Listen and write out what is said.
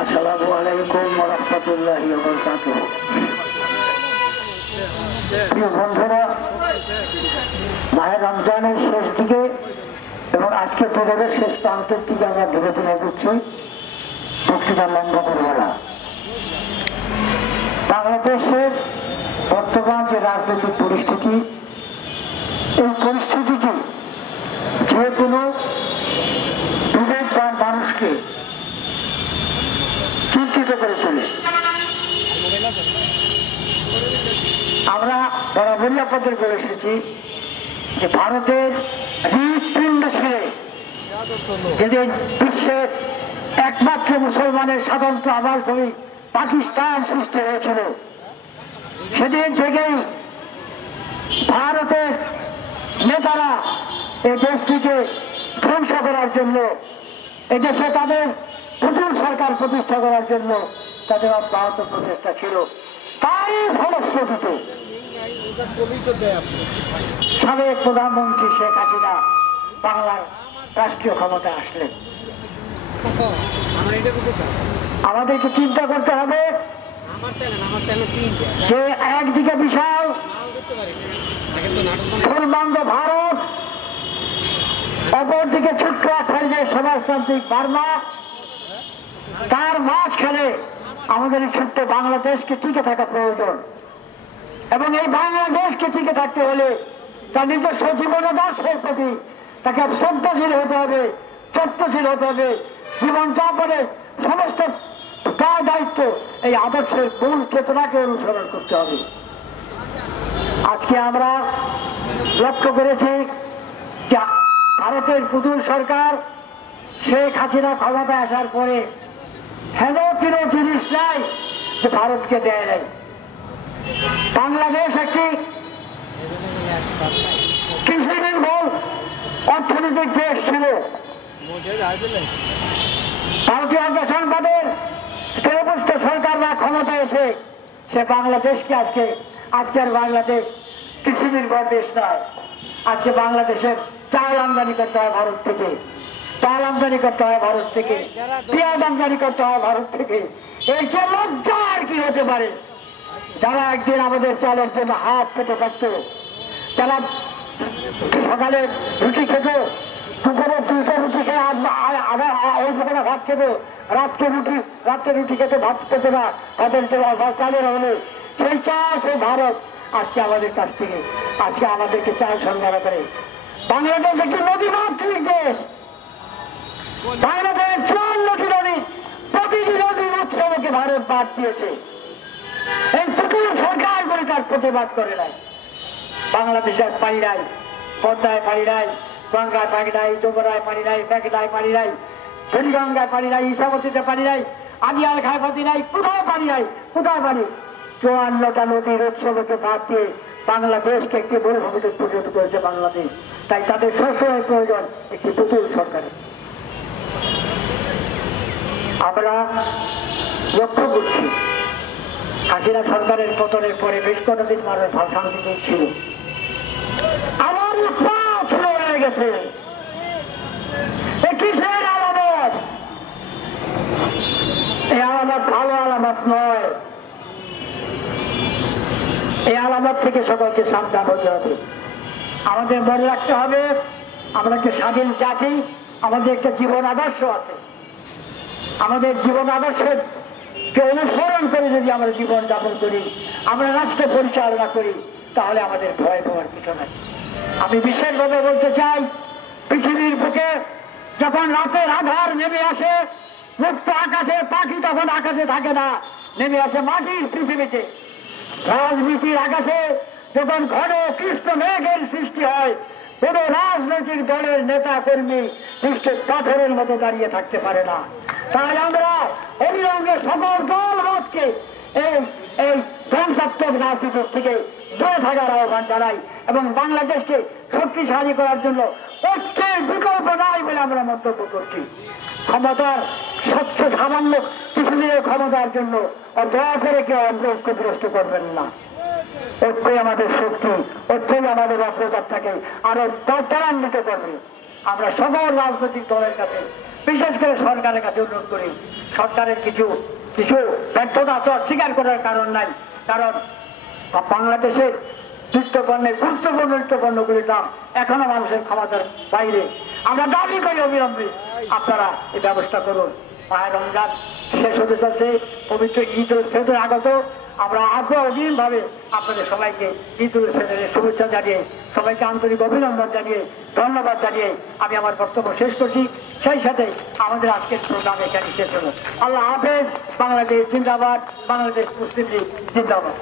আসসালামু আলাইকুম ওয়া রাহমাতুল্লাহি ওয়া বারাকাতুহু। প্রিয় বন্ধুরা, মাহে রমজানের শেষ দিকে এবং আজকে তোদের শেষ প্রান্তের দিকে আমরা ধীরে ধীরে এগোচ্ছি। বক্তৃতা লম্বা করব না। বাংলাদেশের বর্তমান যে রাজনৈতিক পরিস্থিতি, এই পরিস্থিতিটি যে কোনো বিবেকবান মানুষকে চিন্তিত করে তোলে। আমরা বরাবরই আপনাদের বলে এসেছি যে ভারতের হৃৎপিণ্ড ছিঁড়ে যেদিন বিশ্বের একমাত্র মুসলমানের স্বতন্ত্র আবাসভূমি পাকিস্তান সৃষ্টি হয়েছিল, সেদিন থেকেই ভারতের নেতারা এই দেশটিকে ধ্বংস করার জন্য, এদেশে তাদের নতুন সরকার প্রতিষ্ঠা করার জন্য তাদের অব্যাহত প্রচেষ্টা ছিল। তারই ফলশ্রুতিতে সাবেক প্রধানমন্ত্রী শেখ হাসিনা বাংলার রাষ্ট্রীয় ক্ষমতায় আসলেন। আমাদেরকে চিন্তা করতে হবে যে একদিকে বিশাল পূর্বাঙ্গ ভারত, অপরদিকে ছোট্ট আকারের সমাজতান্ত্রিক বার্মা, তার মাঝখানে আমাদের এই ছোট্ট বাংলাদেশকে টিকে থাকা প্রয়োজন। এবং এই বাংলাদেশকে টিকে থাকতে হলে তার নিজস্ব জীবনাদর্শের প্রতি তাকে শ্রদ্ধাশীল হতে হবে, তত্ত্বশীল হতে হবে। জীবনযাপনের সমস্ত দায় দায়িত্ব এই আদর্শের মূল চেতনাকে অনুসরণ করতে হবে। আজকে আমরা লক্ষ্য করেছি যে ভারতের পুতুল সরকার শেখ হাসিনা ক্ষমতায় আসার পরে হেন কোনো জিনিস নাই যে ভারতকে দেয় নাই। বাংলাদেশ একটি কৃষি নির্ভর অর্থনৈতিক দেশ ছিল। ভারতীয় আগ্রাসনবাদের শ্রেণীভুক্ত সরকাররা ক্ষমতা এসে সে বাংলাদেশকে আজকের বাংলাদেশ কৃষি নির্ভর দেশ নয়। আজকে বাংলাদেশের চাল আমদানি করতে হয় ভারত থেকে, চাল আমদানি করতে হয় ভারত থেকে, পেঁয়াজ আমদানি করতে হয় ভারত থেকে। এই যে লজ্জা আর কি হতে পারে? যারা একদিন আমাদের চালের জন্য হাত পেতে থাকতো, যারা সকালে রুটি খেত, দুপুরে 200 রুটি খেয়ে অল্প করে ভাত খেত, রাত্রে রুটি খেতে ভাত পেত না, তাদের চালের হলে সেই চাল সেই ভারত আজকে আমাদের কাছ থেকে আজকে আমাদেরকে চাল সরবরাহ করে। বাংলাদেশ একটি নদীমাতৃক দেশ। বাংলাদেশ 54টি নদী, প্রতিটি নদী উৎসবকে ভারত বাদ দিয়েছে। এই পুতুল সরকার করে তার প্রতিবাদ করে নাই। বাংলাদেশের পানি নাই, পদ্মায় পানি নাই, গঙ্গায় পানি নাই, যমুনায় পানি নাই, মেঘনায় পানি নাই, বুড়িগঙ্গায় পানি নাই, ইসামতিতে পানি নাই, আদিয়াল খায় পানি নাই, কোথাও পানি নাই। কোথায় পানি? 54টা নদীর উৎসবকে বাদ দিয়ে বাংলাদেশকে একটি মরুভূমিতে পরিণত করেছে বাংলাদেশ। তাই তাদের সবসময় প্রয়োজন একটি পুতুল সরকারের। আমরা লক্ষ্য করছি হাসিনা সরকারের পতনের পরে বেশ কতদিন মানুষ শান্তিতে ছিল, আমার উৎপাদ ছিল হয়ে গেছে। কিসের আলামত? এই আলামত ভালো আলামত নয়। এই আলামত থেকে সকলকে সাবধান হতে হবে। আমাদের মনে রাখতে হবে আমরা একটা স্বাধীন জাতি, আমাদের একটা জীবন আদর্শ আছে। আমাদের জীবন আদর্শের অনুসরণ করে যদি আমরা জীবন যাপন করি, আমরা রাষ্ট্র পরিচালনা করি, তাহলে আমাদের ভয় পাওয়ার কিছু নাই। আমি বিশেষভাবে বলতে চাই, পৃথিবীর বুকে যখন রাতের আধার নেমে আসে, মুক্ত আকাশে পাখি তখন আকাশে থাকে না, নেমে আসে মাটির পৃথিবীতে। রাজনীতির আকাশে যখন ঘন কৃষ্ণ মেঘের সৃষ্টি হয়, কোন রাজনৈতিক দলের নেতা কর্মী নিশ্চিত পাথরের মতো দাঁড়িয়ে থাকতে পারে না। তাই আমরা অবিলম্বে সকল দল মতকে এই ধ্বংসাত্মক রাজনীতির থেকে দূরে থাকার আহ্বান জানাই এবং বাংলাদেশকে শক্তিশালী করার জন্য ঐক্যের বিকল্প নাই বলে আমরা মন্তব্য করছি। ক্ষমতার স্বচ্ছ সামান্য কিছুদিনের ক্ষমতার জন্য দয়া করে কেউ ঐক্যগ্রস্ত করবেন না। ঐক্যই আমাদের শক্তি, ঐক্যই আমাদের অগ্রতার থাকে আরো ত্বরান্বিত করবে। আমরা সকল রাজনৈতিক দলের কাছে, বিশেষ করে সরকারের কাছে অনুরোধ করি, সরকারের কিছু কিছু ব্যর্থতা আছে, অস্বীকার করার কারণ নাই। কারণ বাংলাদেশের নিত্যপণ্যের গুরুত্বপূর্ণ নিত্যপণ্যগুলির দাম এখনো মানুষের ক্ষমতার বাইরে। আমরা দাবি করি অবিলম্বে আপনারা এই ব্যবস্থা করুন। মাহে রমজান শেষ হতে চলছে, পবিত্র ঈদ উল ফিতর আগত। আমরা অগ্রিমভাবে আপনাদের সবাইকে ঈদ উল ফিতরের শুভেচ্ছা জানিয়ে, সবাইকে আন্তরিক অভিনন্দন জানিয়ে, ধন্যবাদ জানিয়ে আমি আমার বক্তব্য শেষ করছি। সেই সাথে আমাদের আজকের প্রোগ্রাম এখানে শেষ হলো। আল্লাহ হাফেজ। বাংলাদেশ জিন্দাবাদ, বাংলাদেশ মুসলিম লীগ জিন্দাবাদ।